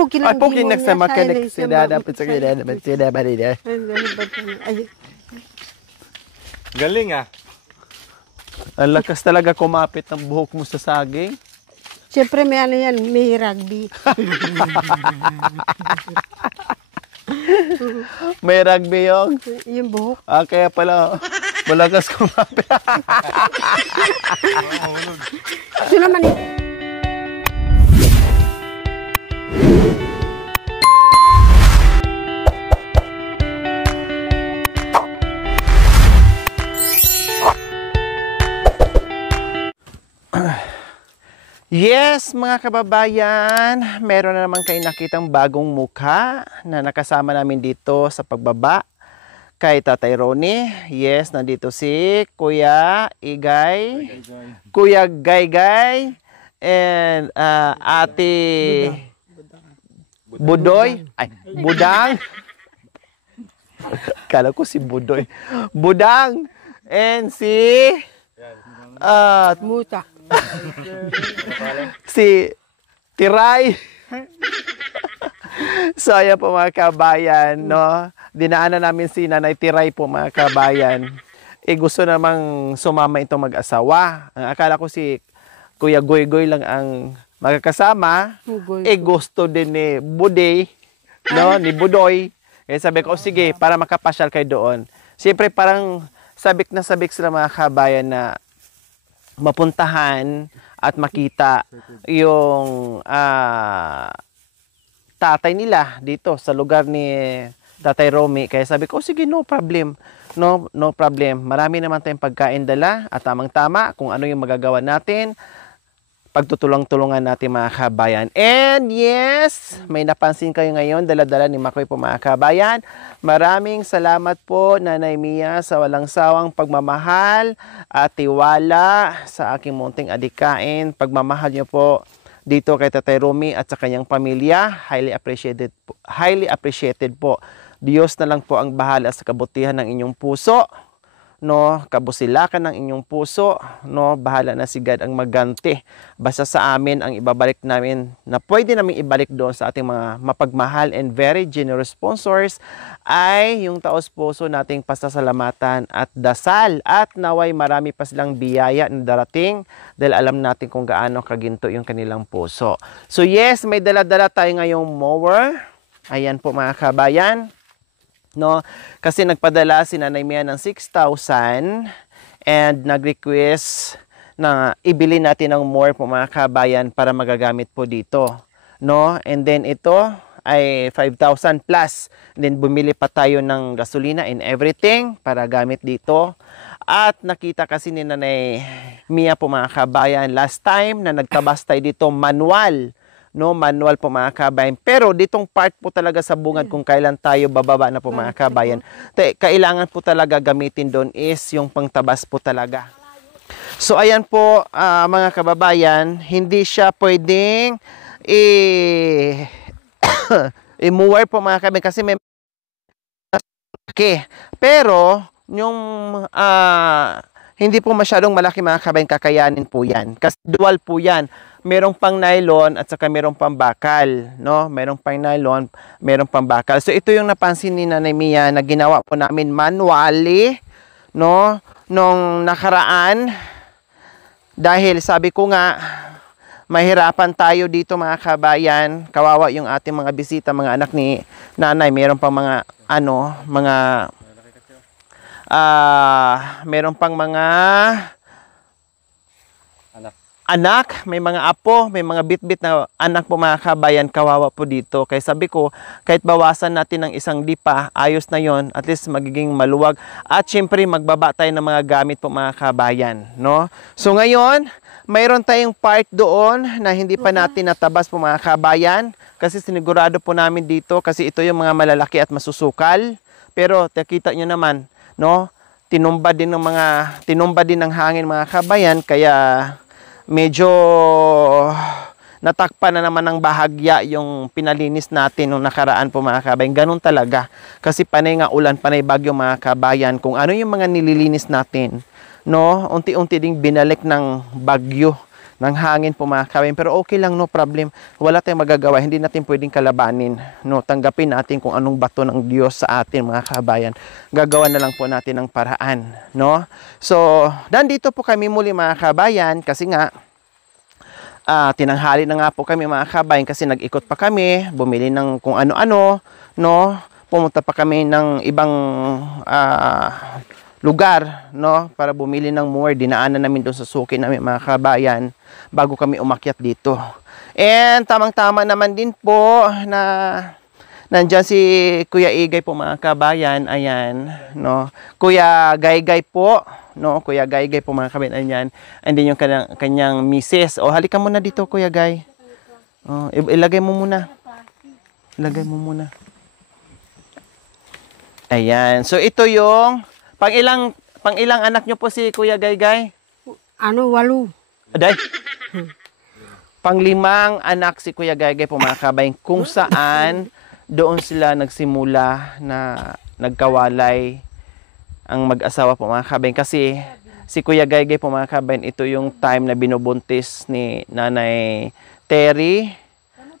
puki lang. Ay, puki nagsamakan sila dapat sa kanya naman sila ba rin. Galing ah. Ang lakas talaga kumapit ng buhok mo sa saging. Siyempre may ano yan, may rugby. May rugby Yung buhok. Ah, kaya pala malakas kumapit. Ito naman eh. Yes, mga kababayan, meron na naman kayo nakitang bagong mukha na nakasama namin dito sa pagbaba kay Tatay Ronnie. Yes, nandito si Kuya Igay, Kuya Gaygay, and Ate Budoy, ay, Budang. Kala ko si Budoy. Budang, and si Muta. si Tiray. So ayan po mga kabayan, no? Dinaanan namin si Nanay Tiray po mga kabayan. Gusto namang sumama itong mag-asawa. Ang akala ko si Kuya Goy-Goy lang ang magkakasama. Gusto din ni Buday, no? Ni Budoy. Kaya sabi ko, sige, para makapasyal kayo doon. Siyempre parang sabik na sabik sila mga kabayan na mapuntahan at makita yung tatay nila dito sa lugar ni Tatay Romy. Kaya sabi ko, sige, no problem. No problem. Marami naman tayong pagkain dala at tamang-tama kung ano yung magagawa natin. Pagtutulong-tulungan natin mga kabayan. And yes, may napansin kayo ngayon, dala-dala ni Makoy po mga kabayan. Maraming salamat po Nanay Mia sa walang sawang pagmamahal at tiwala sa aking munting adikain. Pagmamahal niyo po dito kay Tatay Romy at sa kanyang pamilya. Highly appreciated po. Diyos na lang po ang bahala sa kabutihan ng inyong puso. No, kabusilakan ng inyong puso, no, bahala na si God ang magganti. Basta sa amin ang ibabalik namin na pwede namin ibalik doon sa ating mga mapagmahal and very generous sponsors ay yung taos puso nating pasasalamatan at dasal at naway marami pa silang biyaya na darating dahil alam natin kung gaano kaginto yung kanilang puso. So yes, may dala-dala tayo ngayong mower. Ayan po mga kabayan. No, kasi nagpadala si Nanay Mia ng 6,000 and nag-request na ibili natin ng more po mga kabayan para magagamit po dito. No, and then ito ay 5,000 plus. And then bumili pa tayo ng gasolina and everything para gamit dito. At nakita kasi ni Nanay Mia po mga kabayan last time na nagtabas tayo dito manual. No, manual po mga kabayan. Pero ditong part po talaga sa bungad kung kailan tayo bababa na po mga kabayan. Kailangan po talaga gamitin doon is yung pangtabas po talaga. So ayan po mga kababayan, hindi siya pwedeng i-mower po mga kabayan kasi may pero yung hindi po masyadong malaki mga kabayan, kakayanin po yan. Kasi dual po yan. Merong pang nylon at saka merong pang bakal, no? Merong pang nylon, merong pang bakal. So ito yung napansin ni Nanay Mia na ginawa po namin manually, no? Nung nakaraan dahil sabi ko nga mahirapan tayo dito mga kabayan. Kawawa yung ating mga bisita, mga anak ni Nanay. Meron pang mga meron pang mga anak, may mga apo, may mga bit-bit na anak po mga kabayan, kawawa po dito. Kaya sabi ko, kahit bawasan natin ng isang lipa, ayos na yon, at least magiging maluwag. At syempre, magbaba tayo ng mga gamit po mga kabayan, no? So ngayon, mayroon tayong part doon na hindi pa natin natabas po mga kabayan. Kasi sinigurado po namin dito, kasi ito yung mga malalaki at masusukal. Pero, nakita nyo naman, no? Tinumba din ng hangin mga kabayan, kaya medyo natakpan na naman ng bahagya yung pinalinis natin nung nakaraan po mga kabayan. Ganun talaga. Kasi panay nga ulan, panay bagyo mga kabayan. Kung ano yung mga nililinis natin, no? Unti-unti ding binalik ng bagyo ng hangin po mga kabayan. Pero okay lang, no problem. Wala tayong magagawa. Hindi natin pwedeng kalabanin. No? Tanggapin natin kung anong bato ng Diyos sa atin mga kabayan. Gagawa na lang po natin ng paraan. No? So, nandito po kami muli mga kabayan kasi nga, tinanghali na nga po kami mga kabayan kasi nag-ikot pa kami, bumili ng kung ano-ano, no? Pumunta pa kami ng ibang lugar, no? Para bumili ng more. Dinaanan namin doon sa suki namin mga kabayan bago kami umakyat dito. And tamang-tama naman din po na nandyan si Kuya Igay po mga kabayan. Ayan, no? Kuya Gaygay po, no? Kuya Gaygay po mga kabayan. Ayan. And then yung kanyang misis. O, halika muna dito Kuya Gay. O, ilagay mo muna. Ilagay mo muna. Ayan. So ito yung pang ilang anak nyo po si Kuya Gaygay? 8. Aday. Pang-5 anak si Kuya Gaygay po mga kabayan, kung saan doon sila nagsimula na nagkawalay ang mag-asawa po mga kabayan. Kasi si Kuya Gaygay po mga kabayan, ito yung time na binubuntis ni Nanay Terry,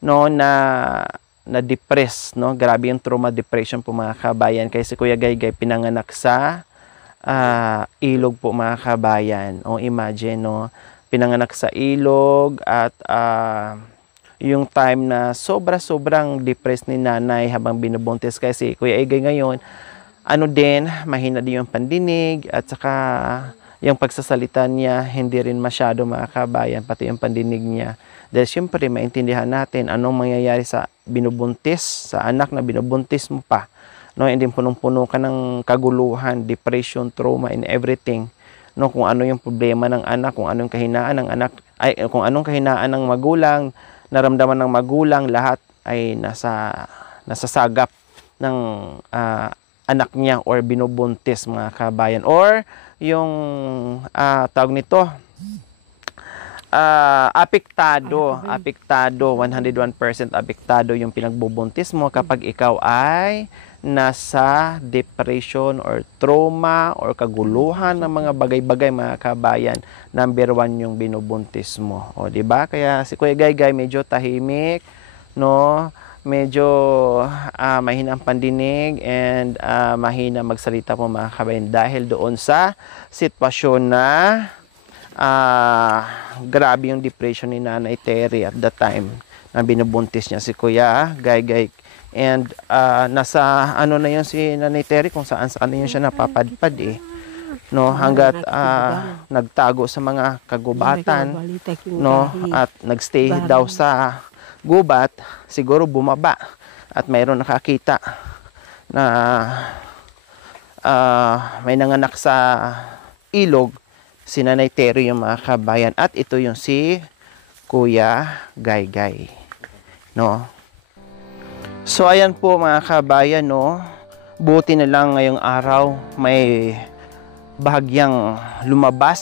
no, na depress, no? Grabe yung trauma depression po mga kabayan. Kaya si Kuya Gaygay pinanganak sa ilog po mga kabayan. O imagine, no? Pinanganak sa ilog at yung time na sobrang depressed ni nanay habang binubuntis. Kasi Kuya Igay ngayon, ano din, mahina din yung pandinig at saka yung pagsasalita niya hindi rin masyado mga kabayan, pati yung pandinig niya. Dahil siyempre maintindihan natin anong mangyayari sa binubuntis, sa anak na binubuntis mo pa. No, hindi punong-puno ka ng kaguluhan, depression, trauma, and everything. No, kung ano yung problema ng anak, kung anong kahinaan ng anak, ay kung anong kahinaan ng magulang, naramdaman ng magulang, lahat ay nasasagap ng anak niya or binubuntis mga kabayan. Or yung tawag nito, apektado, 101% apektado yung pinagbubuntis mo kapag ikaw ay nasa depression or trauma or kaguluhan ng mga bagay-bagay mga kabayan. Number 1 yung binubuntis mo. O, di ba? Kaya si Kuya Gaygay medyo tahimik, no? Medyo mahina ang pandinig and mahina magsalita po mga kabayan dahil doon sa sitwasyon na grabe yung depression ni Nanay Terry at that time na binubuntis niya si Kuya Gaygay. And nasa ano na yun si Nanay Terry kung saan yun siya napapadpad eh. No, hanggat nagtago sa mga kagubatan, no, at nagstay daw sa gubat, siguro bumaba at mayroon nakakita na may nanganak sa ilog si Nanay Terry yung mga kabayan at ito yung si Kuya Gaygay, no. So ayan po mga kabayan, no. Buti na lang ngayong araw may bahagyang lumabas,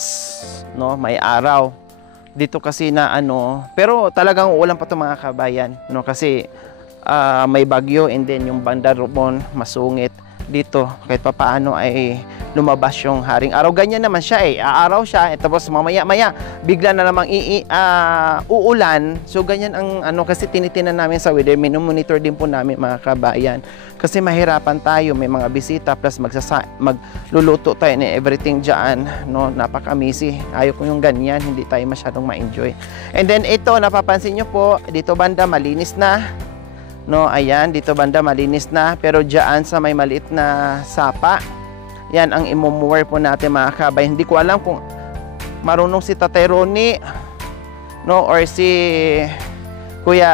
no, may araw dito kasi na ano, pero talagang uulan pa 'to mga kabayan, no, kasi may bagyo and then yung banda roon masungit dito kahit papaano ay lumabas yung haring araw. Ganyan naman siya eh, aaraw siya tapos mamaya-maya bigla na namang uulan. So ganyan ang ano, kasi tinitinan namin sa weather, monitor din po namin mga kabayan kasi mahirapan tayo, may mga bisita plus magluluto tayo na everything dyan, no, napaka-messy. Ayaw ko yung ganyan, hindi tayo masyadong ma-enjoy. And then ito, napapansin nyo po, dito banda malinis na, no, ayan, dito banda malinis na, pero dyan sa may maliit na sapa, yan ang imumuwer po natin mga kabay. Hindi ko alam kung marunong si Tatay Ronnie, no, or si Kuya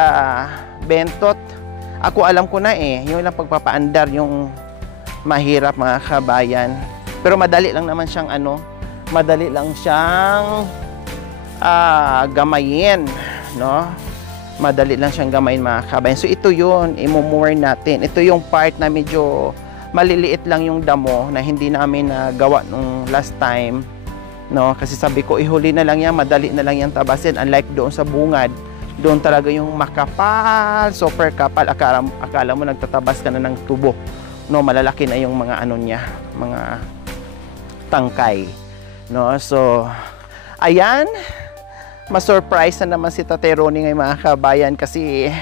Bentot. Ako alam ko na eh, yung lang pagpapaandar yung mahirap mga kabayan. Pero madali lang naman siyang ano, madali lang siyang gamayin, no? Madali lang siyang gamayin mga kabayan. So ito yun, imumuwer natin. Ito yung part na medyo maliliit lang yung damo na hindi namin nagawa nung last time, no? Kasi sabi ko ihuli na lang yan, madali na lang yan tabasin. Unlike doon sa bungad, doon talaga yung makapal, super kapal. Akala mo nagtatabas ka na ng tubo, no? Malalaki na yung mga ano niya, mga tangkay, no? So ayan, ma-surprise na naman si Tatay Ronnie ngayon mga kabayan kasi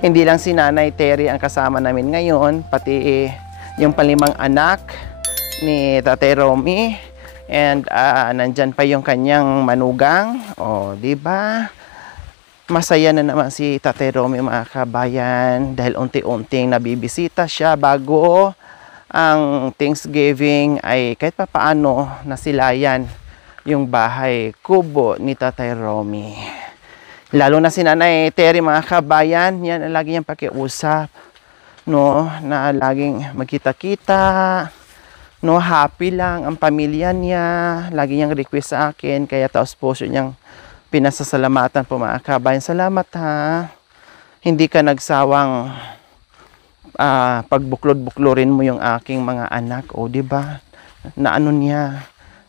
hindi lang si Nanay Terry ang kasama namin ngayon, pati yung palimang anak ni Tatay Romy and nandyan pa yung kanyang manugang. O, di ba? Masaya na naman si Tatay Romy mga kabayan dahil unti-unting nabibisita siya bago ang Thanksgiving ay kahit papaano nasilayan yung bahay kubo ni Tatay Romy. Lalo na si Nanay Terry mga kabayan, yan ang lagi niyang pakiusap, no, na laging magkita-kita, no, happy lang ang pamilya niya, lagi niyang request sa akin, kaya taos puso niyang pinasasalamatan po mga kabayan. Salamat ha, hindi ka nagsawang pagbuklod-buklorin mo yung aking mga anak, o di ba? Na ano niya,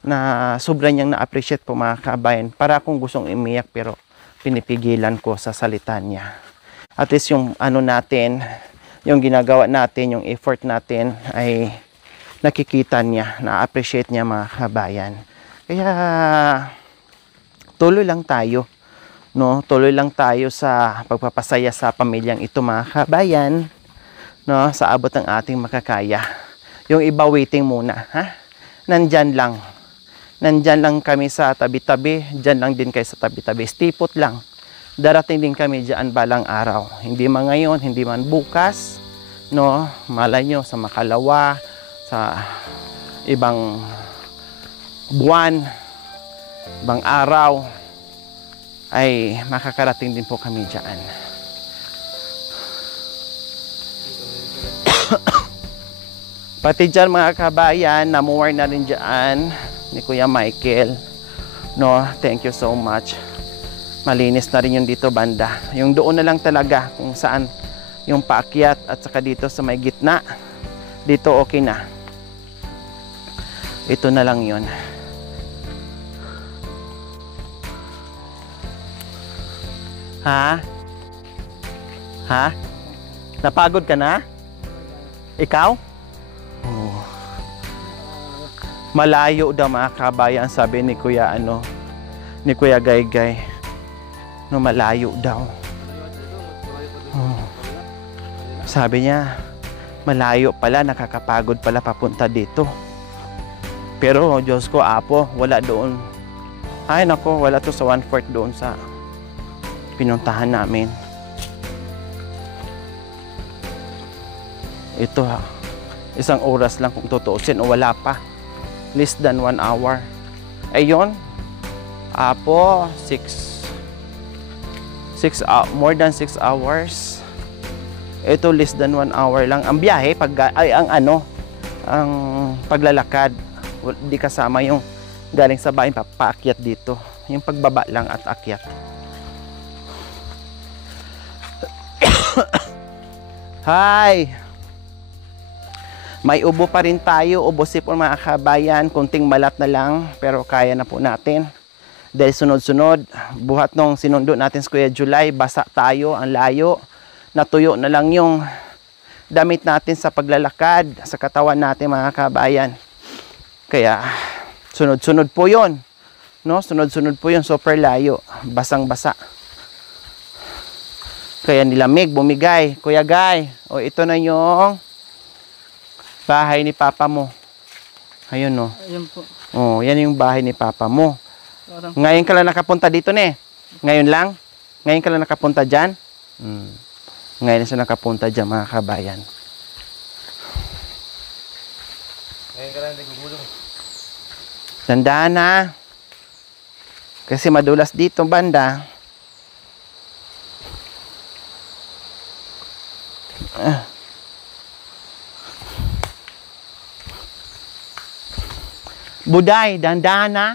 na sobra niyang na-appreciate po mga kabayan. Para akong gustong umiyak pero pinipigilan ko sa salita niya. At least yung ano natin, yung ginagawa natin, yung effort natin ay nakikita niya, na-appreciate niya mga kabayan. Kaya tuloy lang tayo, no? Tuloy lang tayo sa pagpapasaya sa pamilyang ito mga kabayan, no? Sa abot ng ating makakaya. Yung iba waiting muna, ha? Nandyan lang. Nandyan lang kami sa tabi-tabi, dyan lang din kayo sa tabi-tabi. Stipot lang. Darating din kami dyan balang araw. Hindi man ngayon, hindi man bukas, no? Malay nyo sa makalawa, sa ibang buwan, ibang araw, ay makakarating din po kami dyan. Pati dyan mga kabayan, namuwar na rin dyan ni Kuya Michael, no, thank you so much. Malinis na rin yung dito banda, yung doon na lang talaga kung saan yung paakyat at saka dito sa may gitna, dito okay na, ito na lang yun. Ha? Napagod ka na? Ikaw? Oh. Malayo daw mga kabayan, sabi ni Kuya ni Kuya Gaygay. No, malayo daw. Oh. Sabi niya, malayo pala, nakakapagod pala papunta dito. Pero Diyos ko, apo, wala doon. Ay nako, wala to sa 1/4 doon sa pinuntahan namin. Ito ha, isang oras lang kung tutuusin o wala pa. Less than 1 hour. Ayun, apo, more than 6 hours. Ito less than 1 hour lang. Ang biyahe, ang paglalakad, di kasama yung galing sa bahay paakyat dito. Yung pagbaba lang at akyat. Hi! May ubo pa rin tayo, ubo sipon mga kabayan, kunting malat na lang, pero kaya na po natin. Dahil sunod-sunod, buhat nung sinundo natin sa Kuya July, basa tayo, ang layo, natuyo na lang yung damit natin sa paglalakad, sa katawan natin mga kabayan. Kaya, sunod-sunod po yun. No? Sunod-sunod po yun, super layo, basang-basa. Kaya nilamig, bumigay. Kuya Guy, o ito na yung bahay ni Papa mo. Ayun, no. Ayun po. Oh, yan yung bahay ni Papa mo. Parang, Ngayon ka lang nakapunta dito, ne? Ngayon lang? Ngayon ka lang nakapunta dyan? Ngayon siya nakapunta dyan, mga kabayan. Ngayon ka lang nagugulong. Tandaan na. Kasi madulas dito, banda. Buday, dandahan na.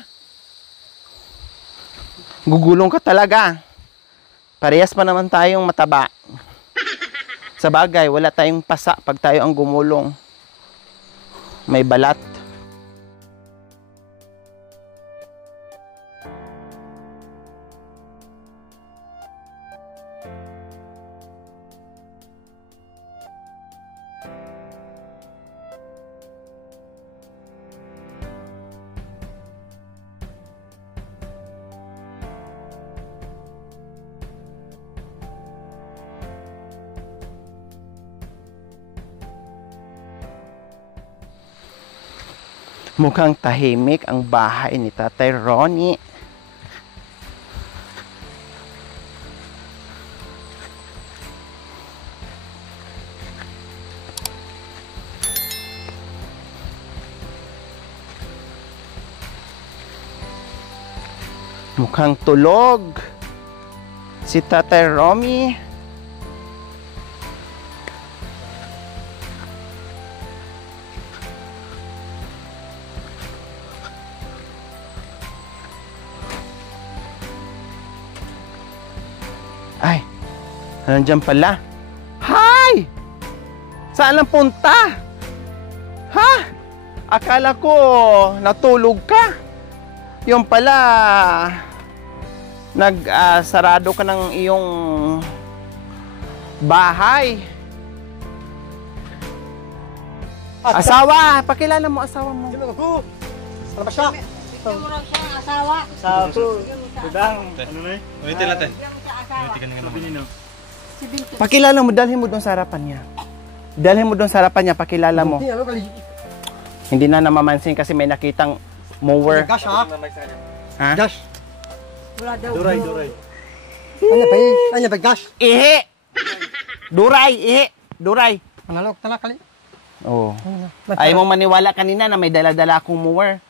Gugulong ka talaga. Parehas pa naman tayong mataba. Sa bagay, wala tayong pasa pag tayo ang gumulong. May balat. Mukhang tahimik ang bahay ni Tatay Ronnie. Mukhang tulog si Tatay Romy. Ay, nandiyan pala. Hi! Saan ang punta? Ha? Akala ko natulog ka. Yung pala, sarado ka ng iyong bahay. Asawa! Pakilala mo asawa mo. Sino ako? Ano ba siya? Bigyan mo raw siya asawa. Sa ako. Bigyan mo siya Budang. Ano na eh? Ulitin natin. Bigyan mo siya asawa. Si Binto. Pakilala mo, dalhin mo doon sa harapan niya. Dalhin mo doon sa harapan niya, pakilala mo. Ano kali? Hindi na namamansin kasi may nakitang mower. Gas ha? Ha? Gas. Wala daw. Duray, duray. Ano ba gas? Ihi! Duray, ihi! Duray. Analog tala kali. Oo. Ayaw mong maniwala kanina na may dala-dala akong mower.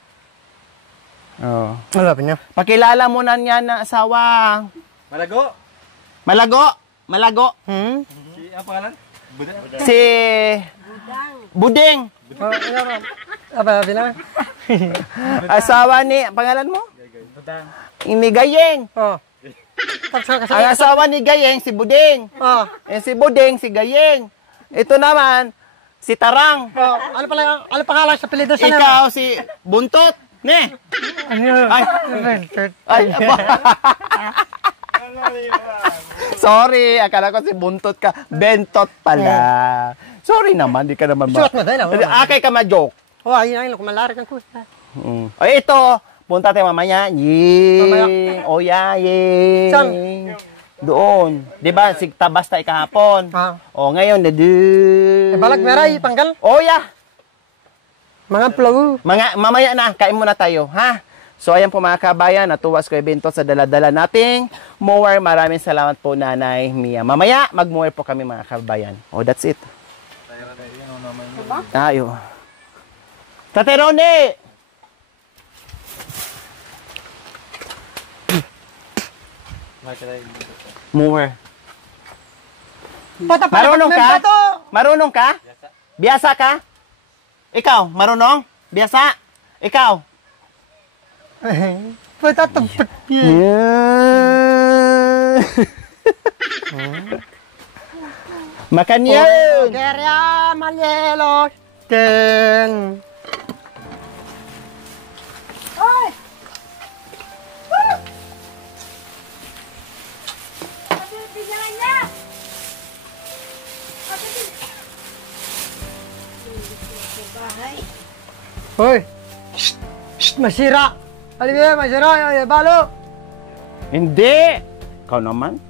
Oo. Wala pa niya. Pakilala mo na niya na asawa. Malago. Malago! Malago! Si ang pangalan? Budang. Si... Buding! Apa bilang? Asawa ni... Pangalan mo? Budang. Ni Gayeng. Oh. Ang asawa ni Gayeng, si Buding. Oh. Si Buding, si Gayeng. Ito naman, si Tarang. Oh, ano pangalan sa apelyido sa Ikaw, si Buntot. Ne? Ay. Ay, apa? Sorry, akala ko si Buntot ka. Bentot pala. Sorry naman, di ka naman Suot mo dahil. Akay ka ma-joke. Oh, ayun ko malarik ang kusa. Ay, ito. Punta tayo mamaya. Ying. O, ying. Saan? Doon. Di ba, sigtabas tayo kahapon. O, ngayon, Balag meray, panggal. O, yeah. Mga plaw. Mamaya na, kain muna tayo, ha? So, ayan po mga kabayan, natuwas ko ibento sa dala-dala nating mower. Maraming salamat po, Nanay Mia. Mamaya, mag-mower po kami mga kabayan. Oh, that's it. Ayo. Tatay Ronnie! Mower. Marunong ka? Marunong ka? Biasa ka? Ikaw, marunong? Biasa? Ikaw? Patatagpat. Yeah. Makan yun! Gerya Malielos. Ten. Hoy. Shh, masira. Alibi, masira. Ay, balo. Hindi! Ikaw naman.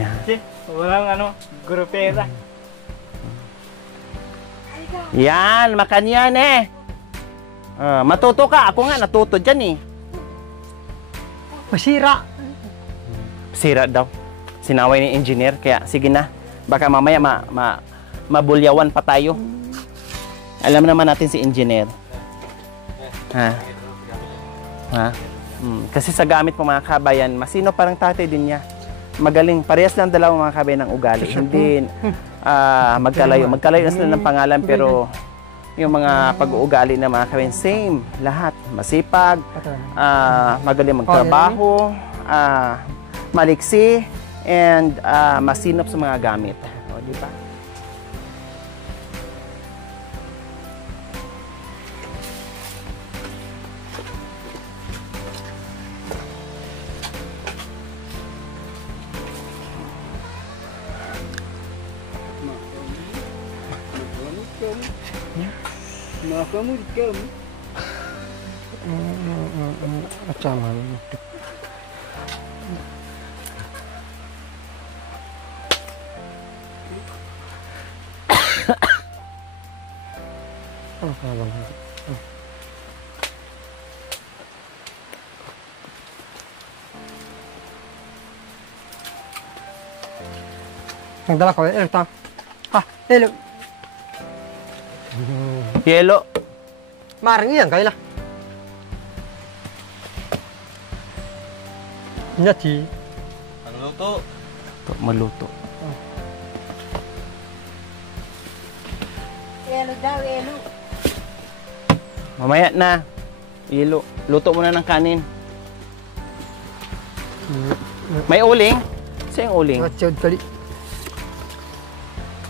Yan. Walang ano, grupera. Yan, makan yan eh. Matuto ka. Ako nga, natuto dyan eh. Masira. Sira daw. Sinaway ni engineer. Kaya, sige na. Baka mamaya mabulyawan pa tayo. Alam naman natin si engineer. Ha? Ha? Kasi sa gamit po mga kabayan, masino parang tatay din niya. Magaling. Parehas lang dalawang mga kabayan ng ugali. Hindi magkalayo. Magkalayo na sila ng pangalan pero yung mga pag-uugali ng mga kabayan, same. Lahat. Masipag, magaling magtrabaho, maliksi, and masinop sa mga gamit. O, di ba? Acaman. Ano ka ba? Ang dala ko, ito. Elo. Yelo. Marang iyan, kaila. Nyati. Ang luto. Maluto. Elo daw, elo. Mamaya na. Yelo. Luto muna ng kanin. May uling? Saan yung uling? Matsod kali.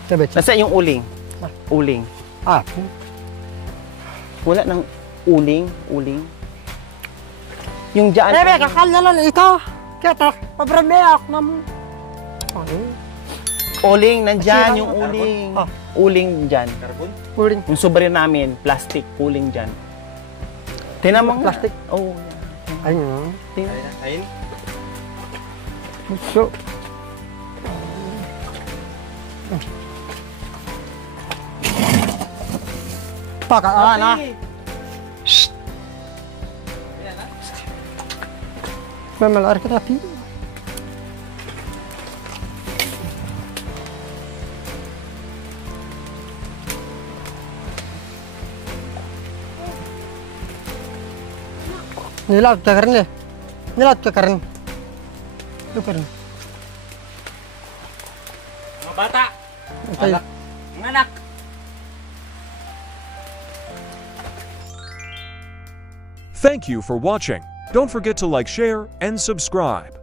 Sabi, Nasaan yung uling? Uling. Wala ng uling. Uling. Yung dyan. Bebe, kakal na lang ito. Kaya pabrameak nam. Ano? Uling, nandyan Masira yung ang uling. carbon. Uling dyan. Carbon. Uling. Yung sobre namin, plastic, uling dyan. Tinan mo nga. Plastic? Oo. Ayun. Tingnan. Kain. So. Pakaan na. Shh. Mamalar ka tapi. Nilad ka karne. Nilad ka karne. Ito karne. Mga bata. Okay. Mga anak. Thank you for watching. Don't forget to like, share, and subscribe.